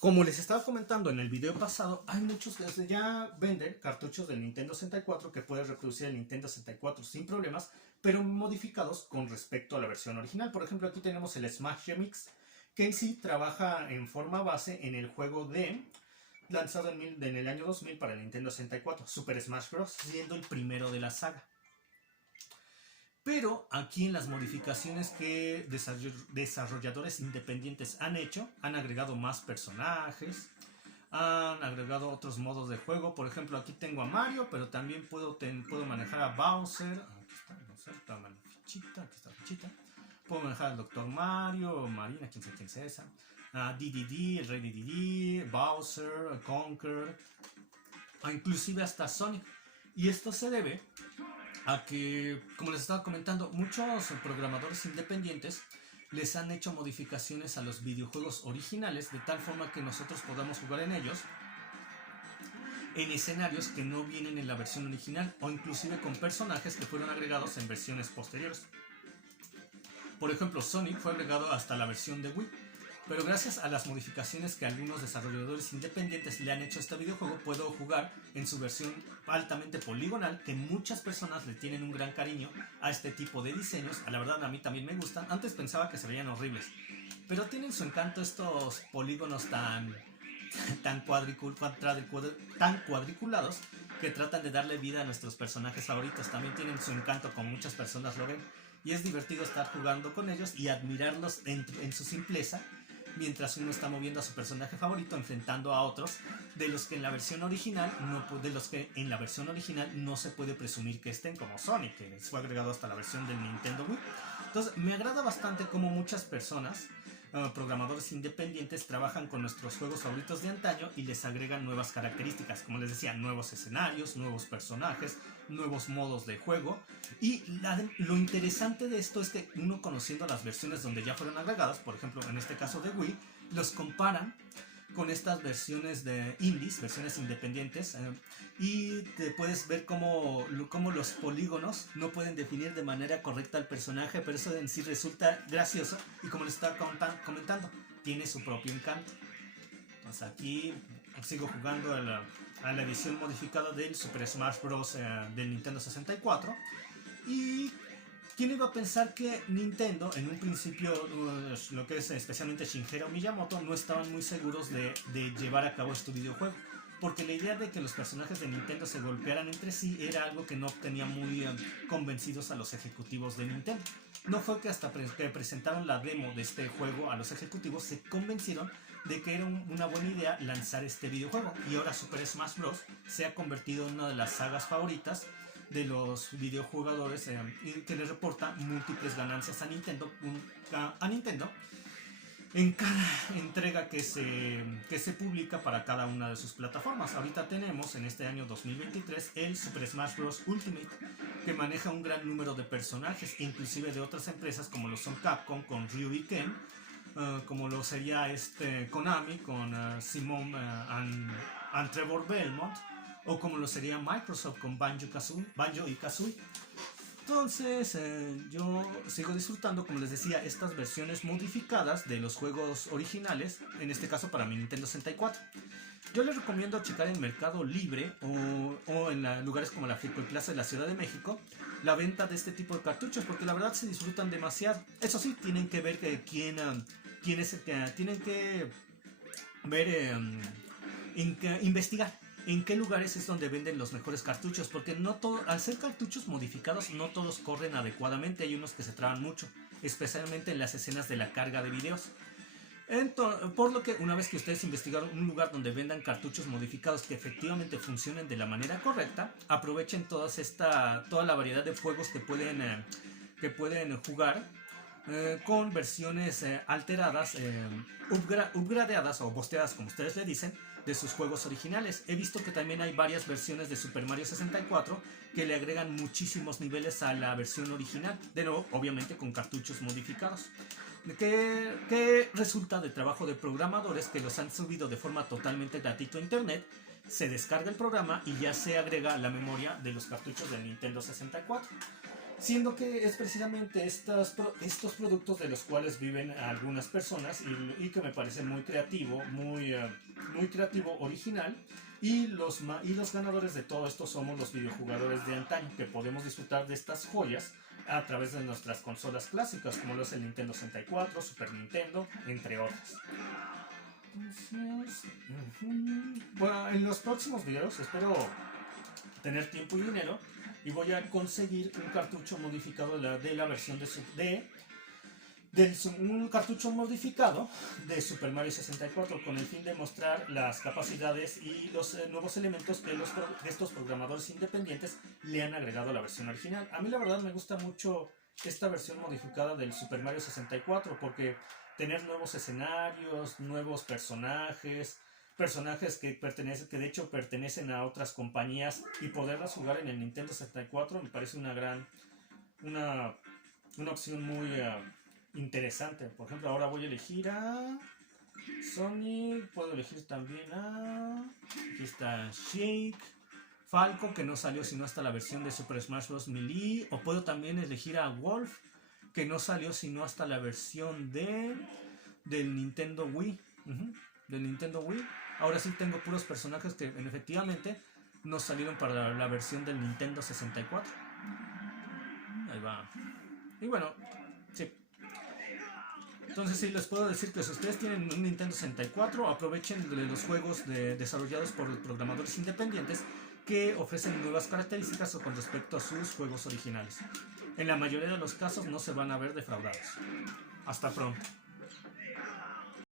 Como les estaba comentando en el video pasado, hay muchos que ya venden cartuchos del Nintendo 64 que puedes reproducir el Nintendo 64 sin problemas, pero modificados con respecto a la versión original. Por ejemplo, aquí tenemos el Smash Remix, que en sí trabaja en forma base en el juego lanzado en el año 2000 para el Nintendo 64, Super Smash Bros., siendo el primero de la saga. Pero aquí en las modificaciones que desarrolladores independientes han hecho, han agregado más personajes, han agregado otros modos de juego. Por ejemplo, aquí tengo a Mario, pero también puedo manejar a Bowser. Aquí está Bowser, está la fichita, aquí está la fichita. Puedo manejar al Dr. Mario, Marina, quién sea esa. DDD, el Rey DDD, Bowser, Conker, inclusive hasta Sonic. Y esto se debe a que, como les estaba comentando, muchos programadores independientes les han hecho modificaciones a los videojuegos originales de tal forma que nosotros podamos jugar en ellos en escenarios que no vienen en la versión original o inclusive con personajes que fueron agregados en versiones posteriores. Por ejemplo, Sonic fue agregado hasta la versión de Wii, pero gracias a las modificaciones que algunos desarrolladores independientes le han hecho a este videojuego, puedo jugar en su versión altamente poligonal, que muchas personas le tienen un gran cariño a este tipo de diseños. A la verdad, a mí también me gustan. Antes pensaba que se veían horribles, pero tienen su encanto estos polígonos tan cuadriculados que tratan de darle vida a nuestros personajes favoritos. También tienen su encanto, como muchas personas lo ven, y es divertido estar jugando con ellos y admirarlos en su simpleza, mientras uno está moviendo a su personaje favorito enfrentando a otros de los que en la versión original no se puede presumir que estén, como Sonic, que fue agregado hasta la versión del Nintendo Wii. Entonces me agrada bastante cómo muchas personas, programadores independientes, trabajan con nuestros juegos favoritos de antaño y les agregan nuevas características, como les decía, nuevos escenarios, nuevos personajes, nuevos modos de juego. Y lo interesante de esto es que uno, conociendo las versiones donde ya fueron agregadas, por ejemplo en este caso de Wii, los comparan con estas versiones de indies, versiones independientes, y te puedes ver cómo los polígonos no pueden definir de manera correcta al personaje, pero eso en sí resulta gracioso y, como les estaba comentando, tiene su propio encanto. Entonces aquí sigo jugando a la edición modificada del Super Smash Bros. Del Nintendo 64. Y ¿quién iba a pensar que Nintendo, en un principio, lo que es especialmente Shigeru Miyamoto, no estaban muy seguros de llevar a cabo este videojuego? Porque la idea de que los personajes de Nintendo se golpearan entre sí era algo que no tenía muy convencidos a los ejecutivos de Nintendo. No fue que hasta que presentaron la demo de este juego a los ejecutivos se convencieron de que era una buena idea lanzar este videojuego. Y ahora Super Smash Bros. Se ha convertido en una de las sagas favoritas de los videojugadores, que les reporta múltiples ganancias a Nintendo en cada entrega que se publica para cada una de sus plataformas. Ahorita tenemos en este año 2023 el Super Smash Bros. Ultimate, que maneja un gran número de personajes, inclusive de otras empresas como lo son Capcom con Ryu y Ken, como lo sería Konami con Simon and Trevor Belmont, o como lo sería Microsoft con Banjo y Kazooie. Entonces yo sigo disfrutando, como les decía, estas versiones modificadas de los juegos originales, en este caso para mi Nintendo 64. Yo les recomiendo checar en Mercado Libre o en lugares como la Frico y Plaza de la Ciudad de México la venta de este tipo de cartuchos, porque la verdad se disfrutan demasiado. Eso sí, tienen que ver quién es el que tienen que ver, investigar en qué lugares es donde venden los mejores cartuchos, porque al ser cartuchos modificados no todos corren adecuadamente. Hay unos que se traban mucho, especialmente en las escenas de la carga de videos. Por lo que, una vez que ustedes investigaron un lugar donde vendan cartuchos modificados que efectivamente funcionen de la manera correcta, aprovechen toda la variedad de juegos que pueden jugar con versiones alteradas, upgradeadas o bosteadas, como ustedes le dicen, de sus juegos originales. He visto que también hay varias versiones de Super Mario 64 que le agregan muchísimos niveles a la versión original, de nuevo, obviamente con cartuchos modificados, que resulta de trabajo de programadores que los han subido de forma totalmente gratuita a internet. Se descarga el programa y ya se agrega a la memoria de los cartuchos del Nintendo 64. Siendo que es precisamente estos productos de los cuales viven algunas personas y que me parece muy creativo, muy creativo, original. Y los ganadores de todo esto somos los videojugadores de antaño, que podemos disfrutar de estas joyas a través de nuestras consolas clásicas, como lo es el Nintendo 64, Super Nintendo, entre otras. Entonces, bueno, en los próximos videos espero tener tiempo y dinero y voy a conseguir un cartucho modificado de la versión un cartucho modificado de Super Mario 64 con el fin de mostrar las capacidades y los nuevos elementos que estos programadores independientes le han agregado a la versión original. A mí la verdad me gusta mucho esta versión modificada del Super Mario 64 porque tener nuevos escenarios, nuevos personajes que de hecho pertenecen a otras compañías y poderlas jugar en el Nintendo 64 me parece una opción muy interesante. Por ejemplo, ahora voy a elegir a Sonic, puedo elegir también a... Aquí está Shake, Falco, que no salió sino hasta la versión de Super Smash Bros. Melee, o puedo también elegir a Wolf, que no salió sino hasta la versión del Nintendo Wii. Del Nintendo Wii. Ahora sí tengo puros personajes que efectivamente no salieron para la versión del Nintendo 64. Ahí va. Y bueno, sí. Entonces sí, les puedo decir que si ustedes tienen un Nintendo 64, aprovechen de los juegos desarrollados por programadores independientes que ofrecen nuevas características con respecto a sus juegos originales. En la mayoría de los casos no se van a ver defraudados. Hasta pronto.